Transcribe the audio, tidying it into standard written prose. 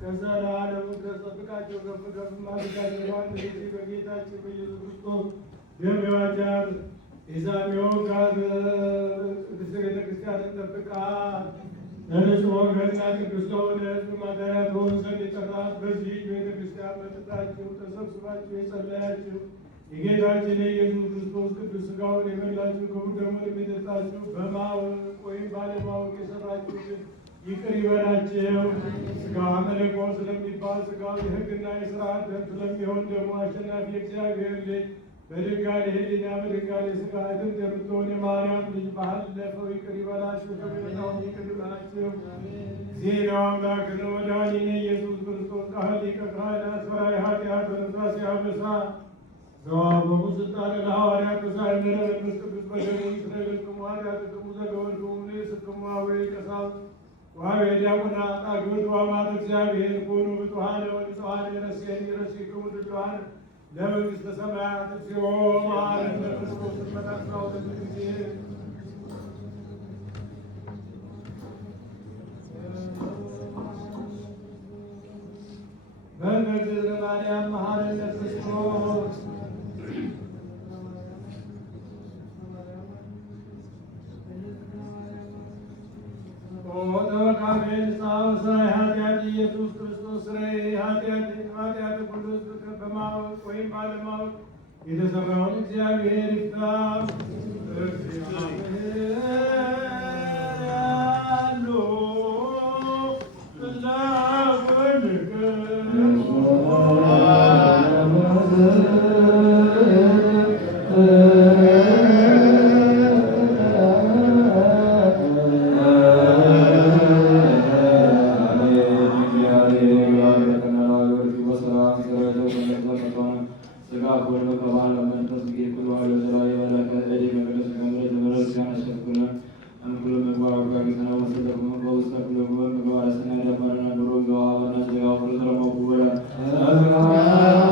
ከዘላለሙ ድረስ ጠብቃቸው ከፍ ከፍ ማድረጋቸው በአንድ ጊዜ በጌታችን በኢየሱስ ክርስቶስ ደም የዋጃት የዛሬውን ጋር ቅድስት ቤተ ክርስቲያንን ጠብቃ ለንጹሕ ወገንና ቅዱስ ለሆነ ሕዝብ ማደሪያ ትሆን ዘንድ የጠራት በዚህ ቤተ ክርስቲያን መጥታችሁ ተሰብስባችሁ የጸለያችሁ የጌታችን የኢየሱስ ክርስቶስ ቅዱስ ሥጋውን የበላችሁ ክቡር ደሙን የጠጣችሁ በማወቅ ወይም ባለማወቅ የሰራችሁትን ይቅር ይበላችሁ። ሥጋ መለኮት ስለሚባል ሥጋው የሕግና የሥርዓት ደም ስለሚሆን ደግሞ አሸናፊ እግዚአብሔር ልጅ በድንጋሌ ሕሊና በድንጋሌ ሥጋ እንደምትሆን የማርያም ልጅ ባለፈው ይቅር ይበላችሁ፣ ከሚመጣውም ይቅር ይበላችሁ። ዜናው አምላክ ነው መድኃኒነ ኢየሱስ ክርስቶስ ካህን ሊቀ ካህናት ሠራይ ኃጢአት በነፍሳት ያበሳ ዘዋወሩ ስልጣነ ለሐዋርያት ተሳይለ ለመንፈስ ቅዱስ በደሙ ስለልክሙ ኃጢአትክሙ ዘገወርክሙ ንስክሙ አበይ ቀሳውስት ዋቤ ዲያቆናት አግብር ዋማት እግዚአብሔር ኮኑ ብፁዓነ ወንጹሐነ ረሴኒ ረሲክሙ ድሉዓነ ለመንግሥተ ሰማያት እግዚኦ መሐረነ ክርስቶስ መታስራው ጊዜ በእንተ ማርያም መሐረነ ክርስቶስ ወተወካፌን ሳውሳይ ኃጢአት ኢየሱስ ክርስቶስ ስረይ ኃጢአት ሁሉ በማወቅ ወይም ባለማወቅ የተሰራውን እግዚአብሔር ይፍታ። Amen.